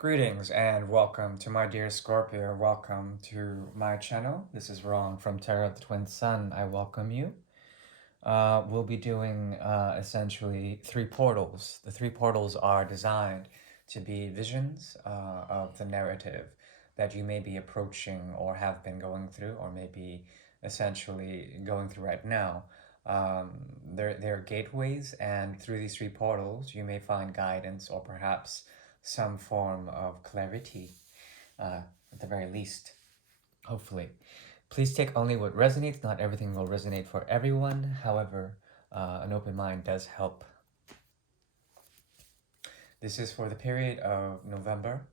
Greetings and welcome to my dear Scorpio. Welcome to my channel. This is Ron from Terra of the Twin Sun. I welcome you. We'll be doing essentially three portals. The three portals are designed to be visions of the narrative that you may be approaching or have been going through or maybe essentially going through right now. Um, they're gateways, and through these three portals, you may find guidance or perhaps some form of clarity, at the very least, hopefully. Please take only what resonates. Not everything will resonate for everyone. However, an open mind does help. This is for the period of November,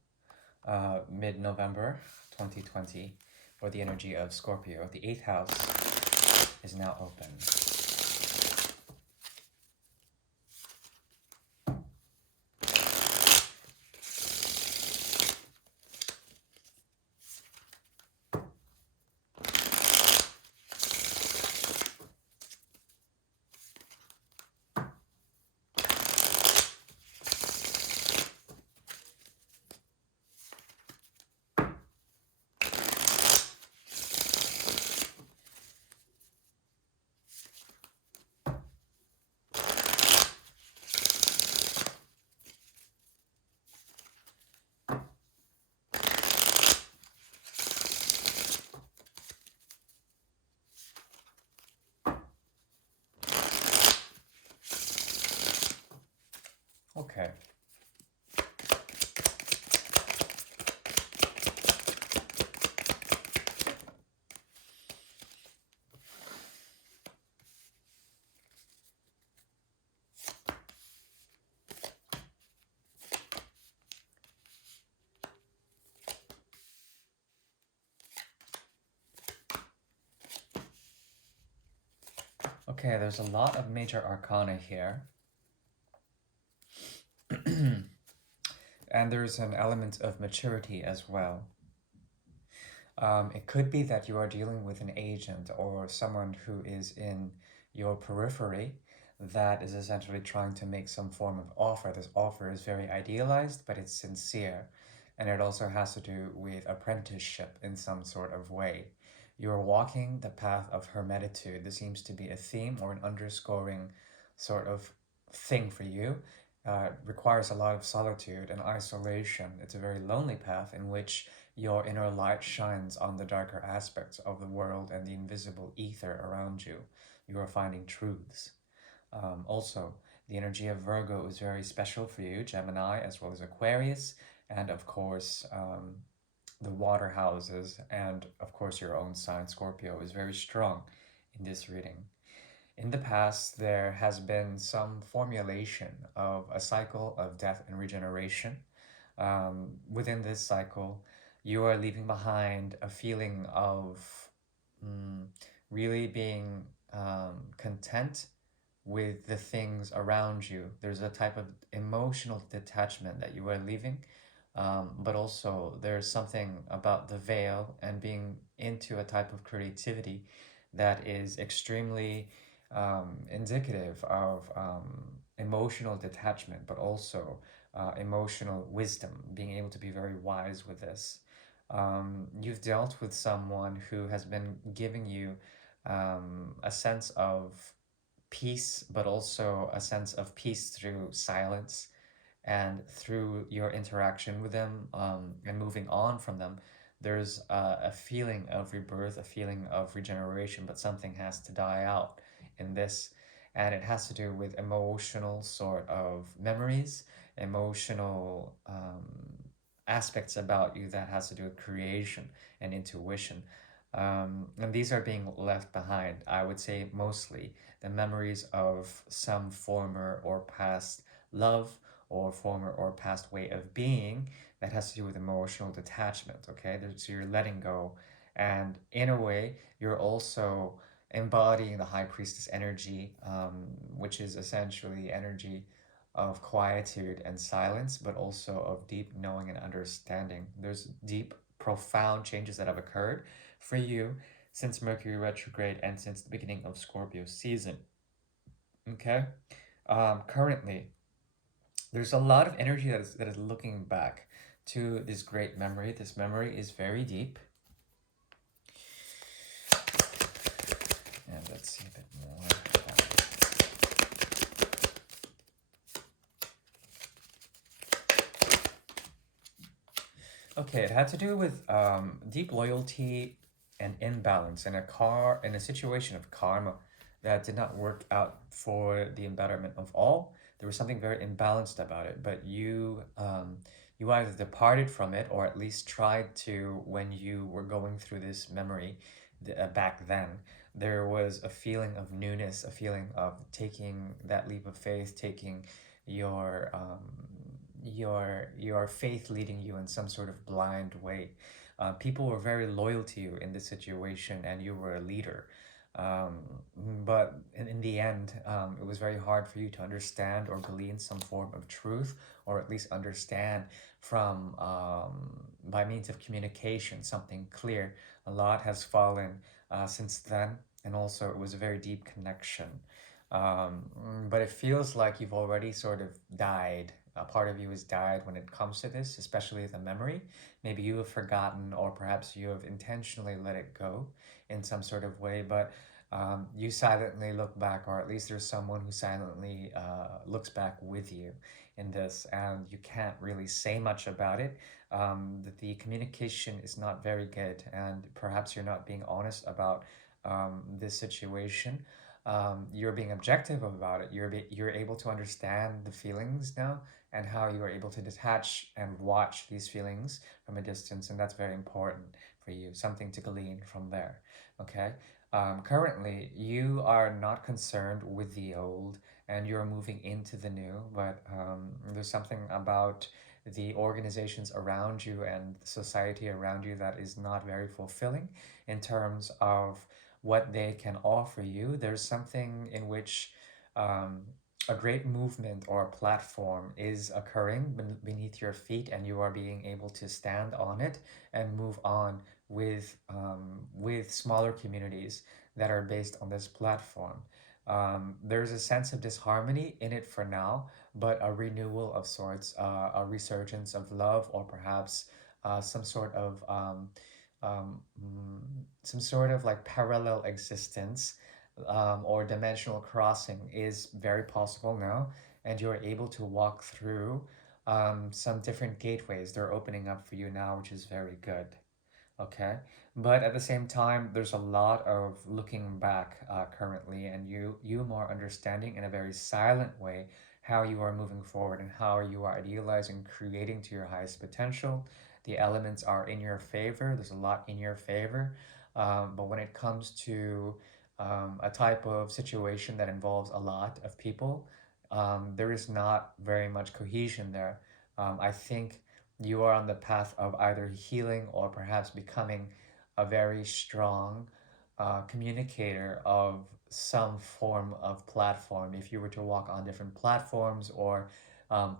mid-November 2020, for the energy of Scorpio. The 8th house is now open. Okay. Okay, there's a lot of major arcana here. And there's an element of maturity as well. It could be that you are dealing with an agent or someone who is in your periphery that is essentially trying to make some form of offer. This offer is very idealized, but it's sincere. And it also has to do with apprenticeship in some sort of way. You're walking the path of hermititude. This seems to be a theme or an underscoring sort of thing for you. Requires a lot of solitude and isolation. It's a very lonely path in which your inner light shines on the darker aspects of the world and the invisible ether around you. You are finding truths. Also, the energy of Virgo is very special for you, Gemini, as well as Aquarius, and of course, the water houses, and of course, your own sign, Scorpio, is very strong in this reading. In the past, there has been some formulation of a cycle of death and regeneration. Within this cycle, you are leaving behind a feeling of mm, really being content with the things around you. There's a type of emotional detachment that you are leaving, but also there's something about the veil and being into a type of creativity that is extremely indicative of emotional detachment, but also emotional wisdom, being able to be very wise with this. You've dealt with someone who has been giving you a sense of peace, but also a sense of peace through silence and through your interaction with them, and moving on from them. There's a feeling of rebirth, a feeling of regeneration, but something has to die out in this. And it has to do with emotional sort of memories, emotional aspects about you that has to do with creation and intuition. And these are being left behind. I would say mostly the memories of some former or past love or former or past way of being that has to do with emotional detachment. Okay, so you're letting go, and in a way, you're also embodying the high priestess energy, which is essentially energy of quietude and silence, but also of deep knowing and understanding. There's deep, profound changes that have occurred for you since Mercury retrograde and since the beginning of Scorpio season. Okay, currently there's a lot of energy that is looking back to this great memory. This memory is very deep. And let's see a bit more. Okay, it had to do with deep loyalty and imbalance in a situation of karma that did not work out for the betterment of all. There was something very imbalanced about it, but you either departed from it or at least tried to when you were going through this memory back then. There was a feeling of newness, a feeling of taking that leap of faith, taking your your faith leading you in some sort of blind way. People were very loyal to you in this situation, and you were a leader. Um, but in the end, it was very hard for you to understand or glean some form of truth, or at least understand from by means of communication something clear. A lot has fallen since then, and also it was a very deep connection. But it feels like you've already sort of died. A part of you has died when it comes to this, especially the memory. Maybe you have forgotten, or perhaps you have intentionally let it go in some sort of way, but you silently look back, or at least there's someone who silently looks back with you in this, and you can't really say much about it. The communication is not very good, and perhaps you're not being honest about this situation. You're being objective about it. You're able to understand the feelings now and how you are able to detach and watch these feelings from a distance, and that's very important for you. Something to glean from there. Okay. Currently, you are not concerned with the old and you're moving into the new, but there's something about the organizations around you and the society around you that is not very fulfilling in terms of what they can offer you. There's something in which um, a great movement or a platform is occurring beneath your feet, and you are being able to stand on it and move on with smaller communities that are based on this platform. There's a sense of disharmony in it for now, but a renewal of sorts, a resurgence of love, or perhaps some sort of um, mm, some sort of like parallel existence or dimensional crossing is very possible now, and you're able to walk through some different gateways. They're opening up for you now, which is very good. Okay, but at the same time, there's a lot of looking back currently, and you more understanding in a very silent way how you are moving forward and how you are idealizing, creating to your highest potential. The elements are in your favor. There's a lot in your favor, but when it comes to a type of situation that involves a lot of people, there is not very much cohesion there. I think you are on the path of either healing or perhaps becoming a very strong communicator of some form of platform. If you were to walk on different platforms or um,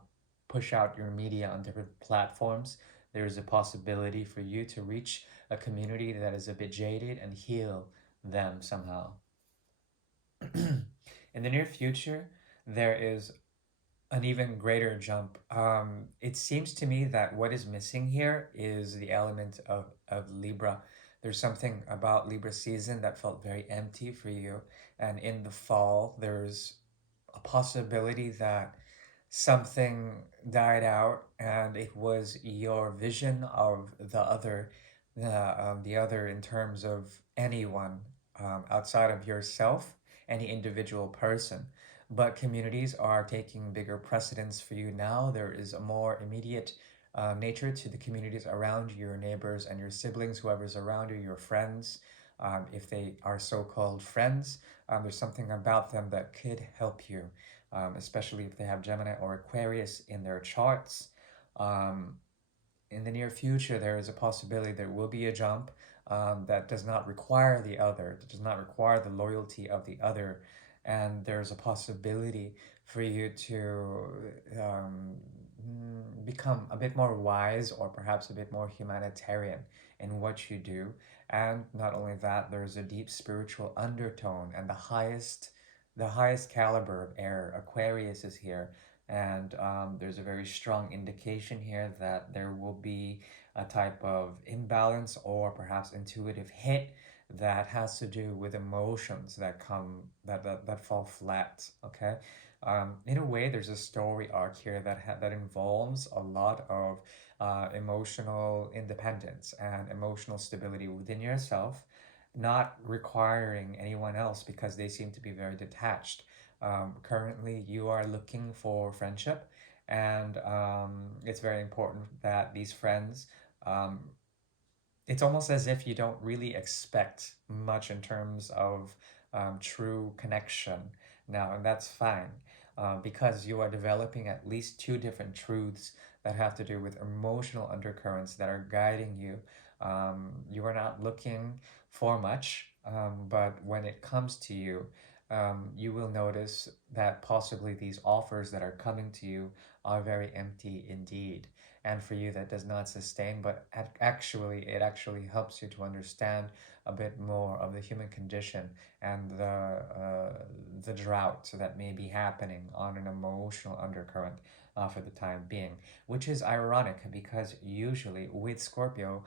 push out your media on different platforms, there is a possibility for you to reach a community that is a bit jaded and heal them somehow. In the near future, there is an even greater jump. It seems to me that what is missing here is the element of Libra. There's something about Libra season that felt very empty for you. And in the fall, there's a possibility that something died out and it was your vision of the other in terms of anyone outside of yourself, any individual person, but communities are taking bigger precedence for you now. There is a more immediate nature to the communities around you, your neighbors and your siblings, whoever's around you, your friends. If they are so-called friends, there's something about them that could help you, especially if they have Gemini or Aquarius in their charts. Um, in the near future, there is a possibility there will be a jump that does not require the other, that does not require the loyalty of the other. And there's a possibility for you to become a bit more wise or perhaps a bit more humanitarian in what you do. And not only that, there's a deep spiritual undertone and the highest caliber of air. Aquarius is here. And there's a very strong indication here that there will be a type of imbalance or perhaps intuitive hit that has to do with emotions that come that fall flat. Okay, in a way, there's a story arc here that involves a lot of emotional independence and emotional stability within yourself, not requiring anyone else because they seem to be very detached. Currently, you are looking for friendship, and it's very important that these friends, um, it's almost as if you don't really expect much in terms of true connection now, and that's fine because you are developing at least two different truths that have to do with emotional undercurrents that are guiding you. You are not looking for much, but when it comes to you, you will notice that possibly these offers that are coming to you are very empty indeed, and for you that does not sustain, but actually it actually helps you to understand a bit more of the human condition and the drought that may be happening on an emotional undercurrent for the time being, which is ironic because usually with Scorpio,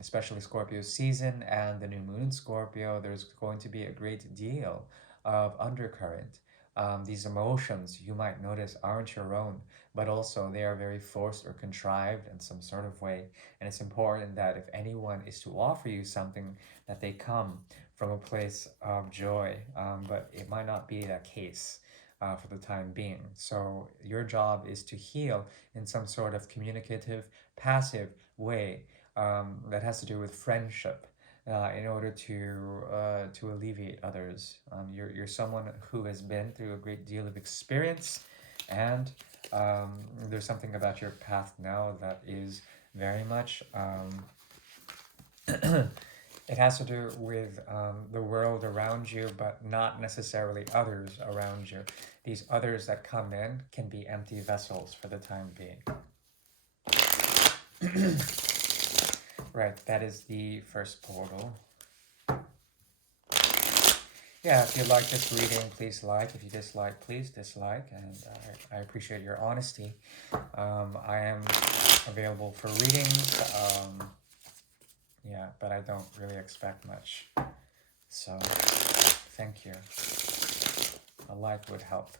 especially Scorpio season and the new moon in Scorpio, there's going to be a great deal of undercurrent. These emotions you might notice aren't your own, but also they are very forced or contrived in some sort of way. And it's important that if anyone is to offer you something, that they come from a place of joy. But it might not be that case for the time being. So your job is to heal in some sort of communicative, passive way that has to do with friendship. In order to alleviate others, you're someone who has been through a great deal of experience, and there's something about your path now that is very much it has to do with the world around you, but not necessarily others around you. These others that come in can be empty vessels for the time being. Right, that is the first portal. Yeah, if you like this reading, please like. If you dislike, please dislike. And I appreciate your honesty. I am available for readings. Yeah, but I don't really expect much. So, thank you. A like would help.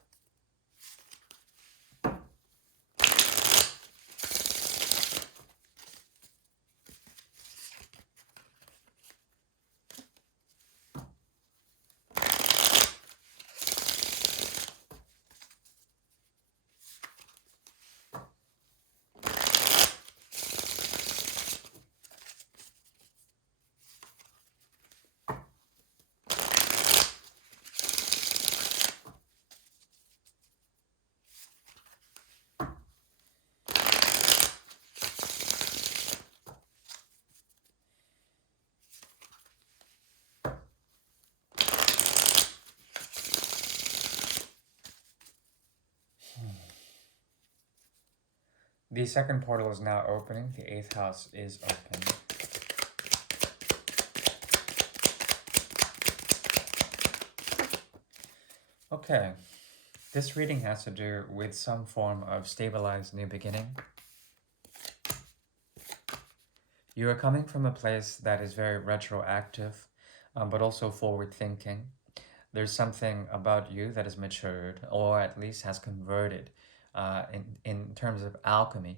The second portal is now opening. The eighth house is open. Okay, this reading has to do with some form of stabilized new beginning. You are coming from a place that is very retroactive, but also forward thinking. There's something about you that has matured, or at least has converted in terms of alchemy.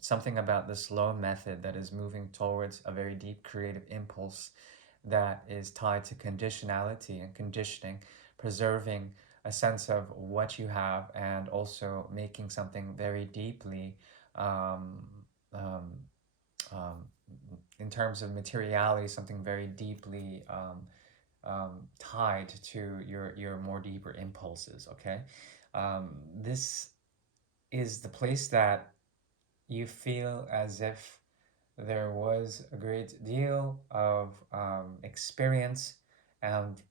Something about the slow method that is moving towards a very deep creative impulse that is tied to conditionality and conditioning, preserving a sense of what you have and also making something very deeply um, um, um, in terms of materiality, something very deeply tied to your more deeper impulses. Okay, this is the place that you feel as if there was a great deal of experience, and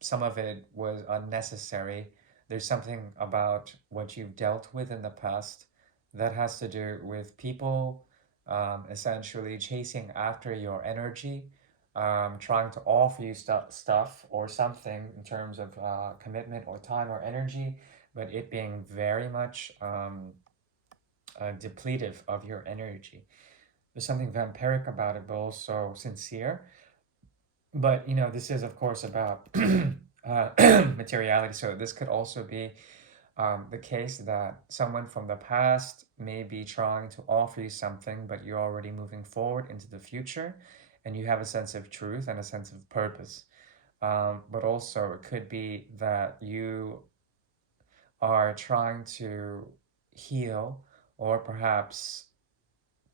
some of it was unnecessary. There's something about what you've dealt with in the past that has to do with people essentially chasing after your energy, trying to offer you stuff or something in terms of commitment or time or energy, but it being very much depletive of your energy. There's something vampiric about it, but also sincere. But this is of course about materiality. So this could also be the case that someone from the past may be trying to offer you something, but you're already moving forward into the future, and you have a sense of truth and a sense of purpose. But also, it could be that you are trying to heal or perhaps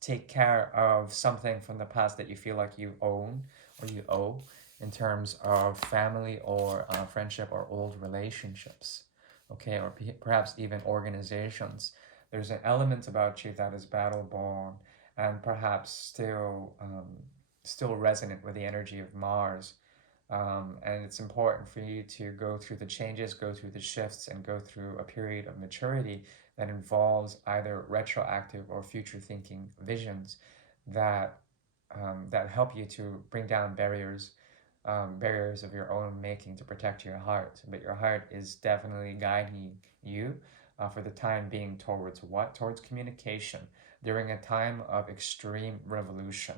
take care of something from the past that you feel like you own or you owe in terms of family or friendship or old relationships, okay, or perhaps even organizations. There's an element about you that is battle born and perhaps still resonant with the energy of Mars. And it's important for you to go through the changes, go through the shifts, and go through a period of maturity that involves either retroactive or future thinking visions that that help you to bring down barriers of your own making to protect your heart. But your heart is definitely guiding you for the time being towards what? Towards communication during a time of extreme revolution.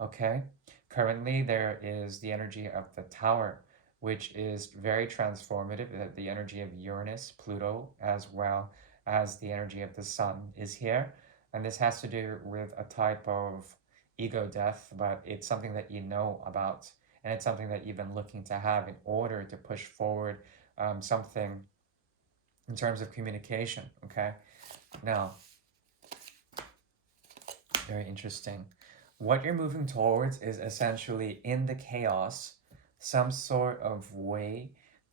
Okay? Currently, there is the energy of the tower, which is very transformative. The energy of Uranus, Pluto, as well as the energy of the sun is here. And this has to do with a type of ego death, but it's something that you know about. And it's something that you've been looking to have in order to push forward something in terms of communication. Okay. Now, very interesting. What you're moving towards is essentially in the chaos, some sort of way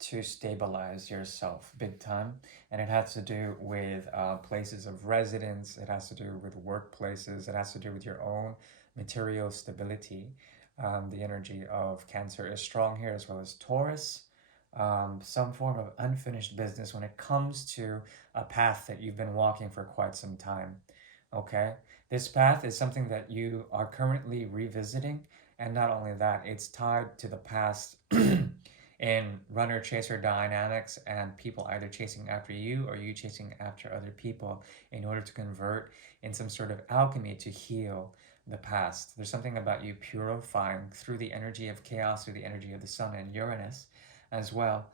to stabilize yourself big time. And it has to do with places of residence, it has to do with workplaces, it has to do with your own material stability. The energy of Cancer is strong here, as well as Taurus. Some form of unfinished business when it comes to a path that you've been walking for quite some time. Okay, this path is something that you are currently revisiting, and not only that, it's tied to the past in runner chaser dynamics and people either chasing after you or you chasing after other people in order to convert in some sort of alchemy to heal the past. There's something about you purifying through the energy of chaos, through the energy of the sun and Uranus as well,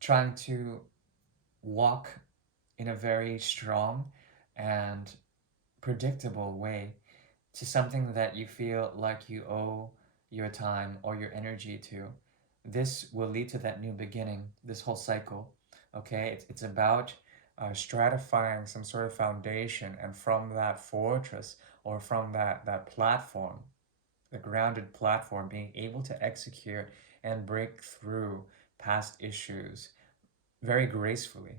trying to walk in a very strong and predictable way to something that you feel like you owe your time or your energy to. This will lead to that new beginning, this whole cycle. Okay, it's about stratifying some sort of foundation, and from that fortress or from that platform, the grounded platform, being able to execute and break through past issues very gracefully,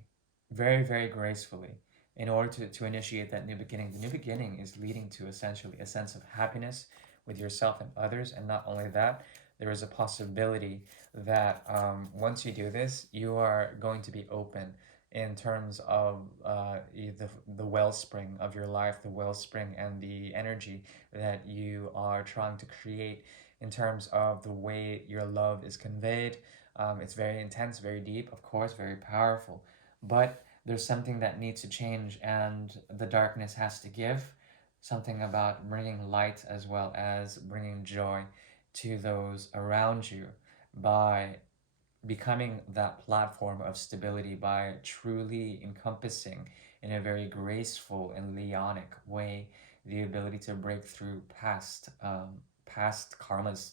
very gracefully, in order to initiate that new beginning. The new beginning is leading to essentially a sense of happiness with yourself and others. And not only that, there is a possibility that once you do this, you are going to be open in terms of the wellspring of your life, the wellspring and the energy that you are trying to create in terms of the way your love is conveyed. It's very intense, very deep, of course, very powerful. But there's something that needs to change, and the darkness has to give. Something about bringing light as well as bringing joy to those around you by becoming that platform of stability, by truly encompassing in a very graceful and leonic way the ability to break through past karmas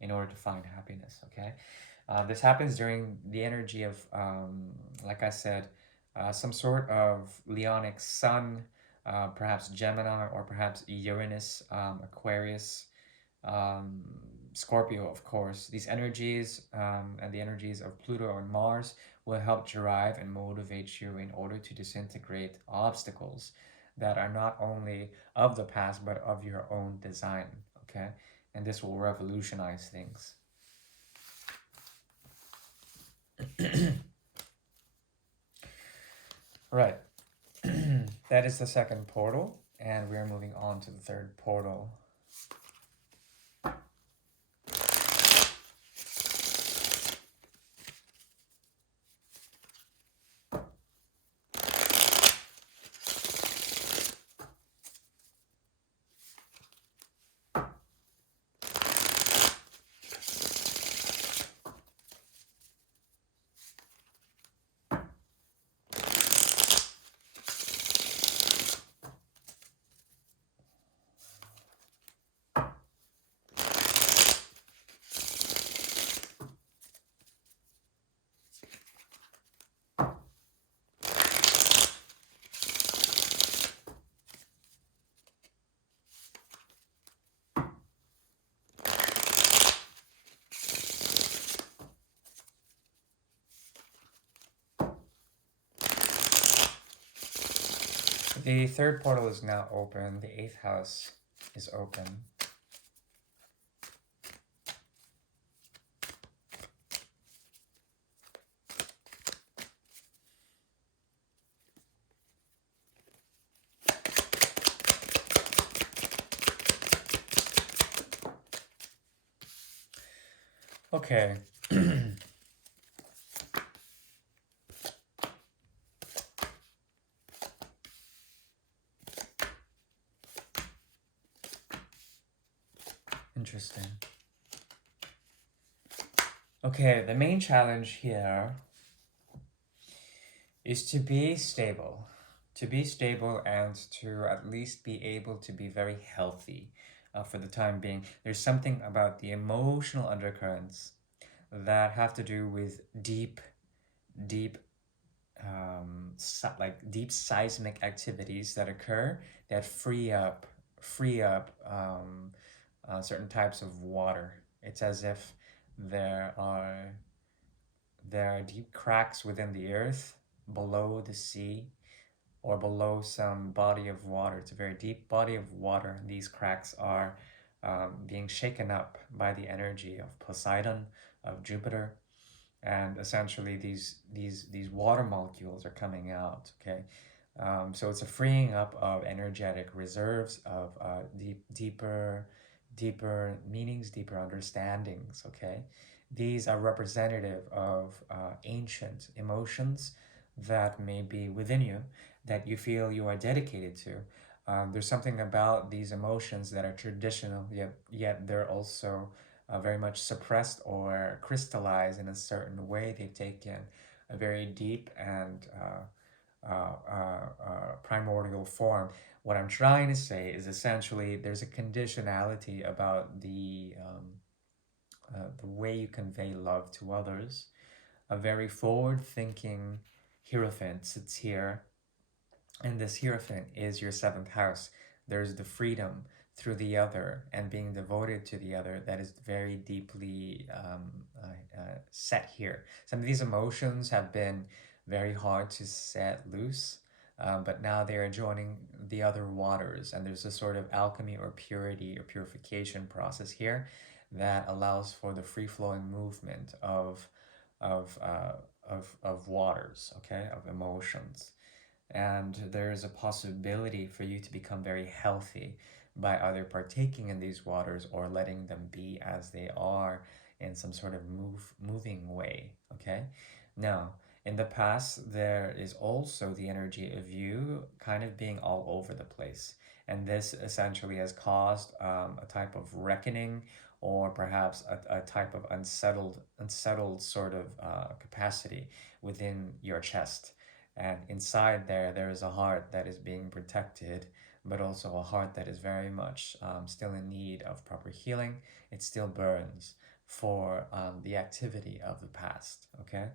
in order to find happiness. Okay, this happens during the energy of, like I said, some sort of Leonic sun, perhaps Gemini or perhaps Uranus, Aquarius, um, Scorpio, of course. These energies and the energies of Pluto and Mars will help drive and motivate you in order to disintegrate obstacles that are not only of the past but of your own design. Okay, and this will revolutionize things. Right. That is the second portal, and we are moving on to the third portal. The third portal is now open. The eighth house is open. Okay. Interesting. Okay, the main challenge here is to be stable. To be stable and to at least be able to be very healthy for the time being. There's something about the emotional undercurrents that have to do with deep, like deep seismic activities that occur that free up certain types of water. It's as if there are there are deep cracks within the earth, below the sea, or below some body of water. It's a very deep body of water. These cracks are being shaken up by the energy of Poseidon, of Jupiter, and essentially these water molecules are coming out. Okay, so it's a freeing up of energetic reserves of deeper meanings, deeper understandings. Okay, these are representative of ancient emotions that may be within you that you feel you are dedicated to. There's something about these emotions that are traditional, yet they're also very much suppressed or crystallized in a certain way. They've taken a very deep and primordial form. What I'm trying to say is essentially there's a conditionality about the way you convey love to others. A very forward-thinking Hierophant sits here, and this Hierophant is your seventh house. There's the freedom through the other and being devoted to the other that is very deeply set here. Some of these emotions have been very hard to set loose, but now they are joining the other waters, and there's a sort of alchemy or purity or purification process here that allows for the free flowing movement of uh, of waters, okay, of emotions, and there is a possibility for you to become very healthy by either partaking in these waters or letting them be as they are in some sort of moving way. Okay, now in the past there is also the energy of you kind of being all over the place, and this essentially has caused a type of reckoning or perhaps a type of unsettled sort of capacity within your chest, and inside there is a heart that is being protected, but also a heart that is very much still in need of proper healing. It still burns for the activity of the past. Okay,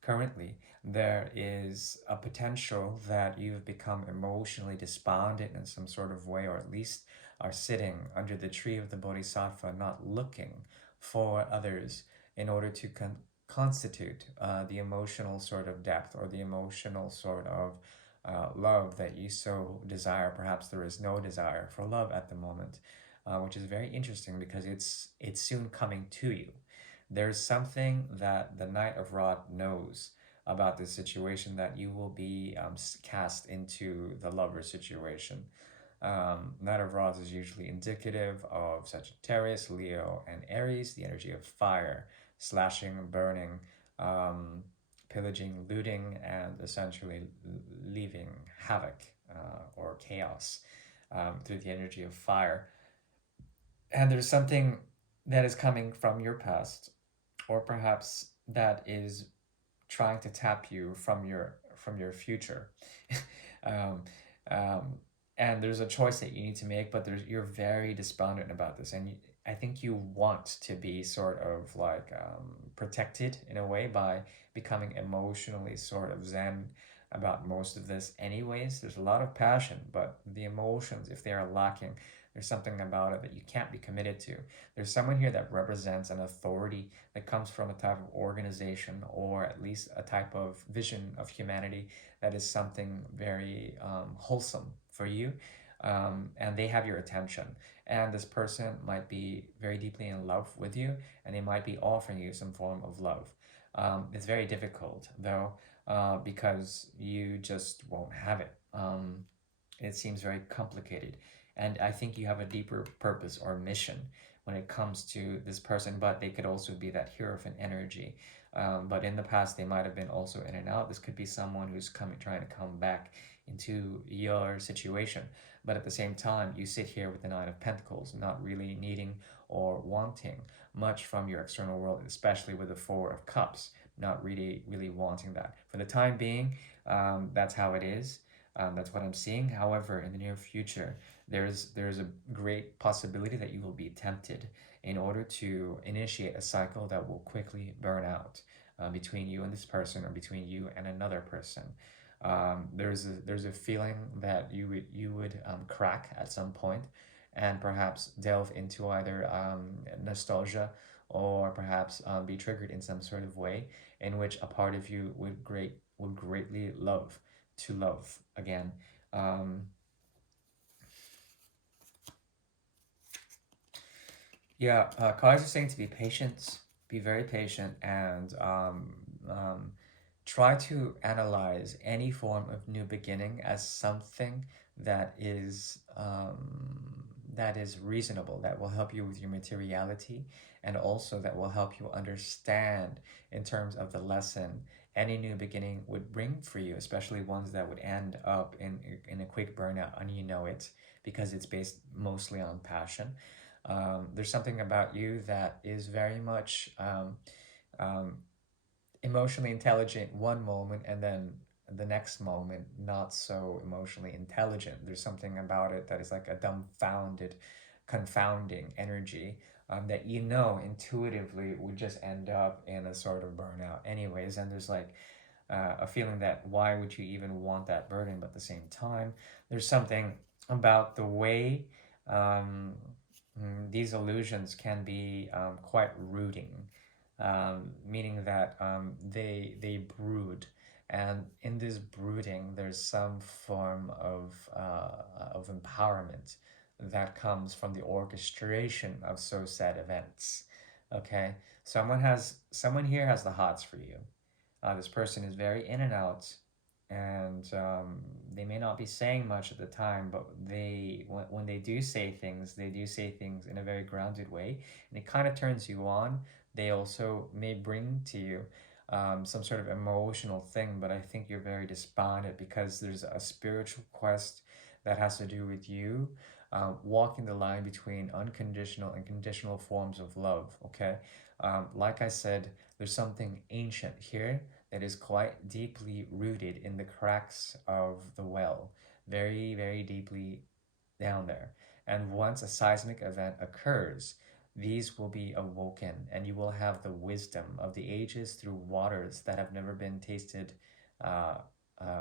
currently there is a potential that you've become emotionally despondent in some sort of way, or at least are sitting under the tree of the bodhisattva, not looking for others in order to constitute the emotional sort of depth or the emotional sort of love that you so desire. Perhaps there is no desire for love at the moment, which is very interesting because it's soon coming to you. There's something that the Knight of Rod knows about this situation, that you will be cast into the lover situation. Knight of Rods is usually indicative of Sagittarius, Leo, and Aries, the energy of fire, slashing, burning, pillaging, looting, and essentially leaving havoc or chaos through the energy of fire. And there's something that is coming from your past, or perhaps that is trying to tap you from your future. um, um, and there's a choice that you need to make, but you're very despondent about this, and I think you want to be sort of like protected in a way by becoming emotionally sort of zen, about most of this anyways. There's a lot of passion, but the emotions, if they are lacking, there's something about it that you can't be committed to. There's someone here that represents an authority that comes from a type of organization, or at least a type of vision of humanity that is something very wholesome for you. And they have your attention. And this person might be very deeply in love with you, and they might be offering you some form of love. It's very difficult, though, because you just won't have it. It seems very complicated. And I think you have a deeper purpose or mission when it comes to this person, but they could also be that Hierophant energy. But in the past, they might have been also in and out. This could be someone who's coming, trying to come back into your situation. But at the same time, you sit here with the Nine of Pentacles, not really needing or wanting much from your external world, especially with the Four of Cups, not really wanting that. For the time being, that's how it is. That's what I'm seeing. However, in the near future, there's a great possibility that you will be tempted in order to initiate a cycle that will quickly burn out between you and this person, or between you and another person. There's a feeling that you would crack at some point, and perhaps delve into either nostalgia, or perhaps be triggered in some sort of way in which a part of you would greatly love to love again. Um, yeah, cards are saying to be patient, be very patient, and try to analyze any form of new beginning as something that is reasonable, that will help you with your materiality, and also that will help you understand in terms of the lesson any new beginning would bring for you, especially ones that would end up in a quick burnout, and you know it, because it's based mostly on passion. There's something about you that is very much um, emotionally intelligent one moment, and then the next moment not so emotionally intelligent. There's something about it that is like a dumbfounded, confounding energy, that you know intuitively would just end up in a sort of burnout anyways. And there's like a feeling that why would you even want that burden, but at the same time there's something about the way um, these illusions can be quite rooting, meaning that they brood, and in this brooding there's some form of empowerment that comes from the orchestration of so sad events. Okay, someone here has the hots for you. This person is very in and out, and they may not be saying much at the time, but when they do say things, they do say things in a very grounded way, and it kind of turns you on. They also may bring to you some sort of emotional thing, but I think you're very despondent because there's a spiritual quest that has to do with you walking the line between unconditional and conditional forms of love. Okay, like I said, there's something ancient here that is quite deeply rooted in the cracks of the well, very deeply down there. And once a seismic event occurs, these will be awoken, and you will have the wisdom of the ages through waters that have never been tasted. Uh,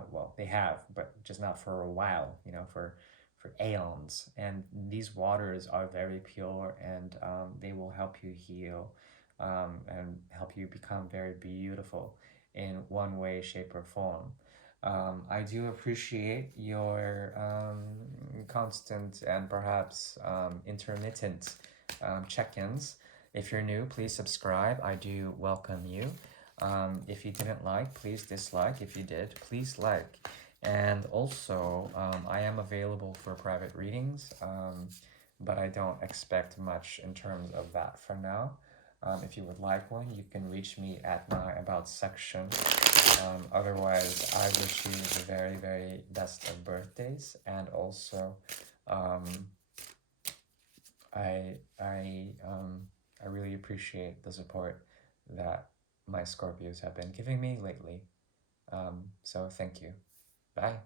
well, they have, but just not for a while, for aeons. And these waters are very pure, and they will help you heal, and help you become very beautiful in one way, shape, or form. I do appreciate your constant and perhaps intermittent check-ins. If you're new, please subscribe. I do welcome you. If you didn't like, please dislike. If you did, please like. And also, I am available for private readings, but I don't expect much in terms of that for now. If you would like one, you can reach me at my About section. Otherwise, I wish you the very best of birthdays, and also, um, I really appreciate the support that my Scorpios have been giving me lately. So thank you. Bye.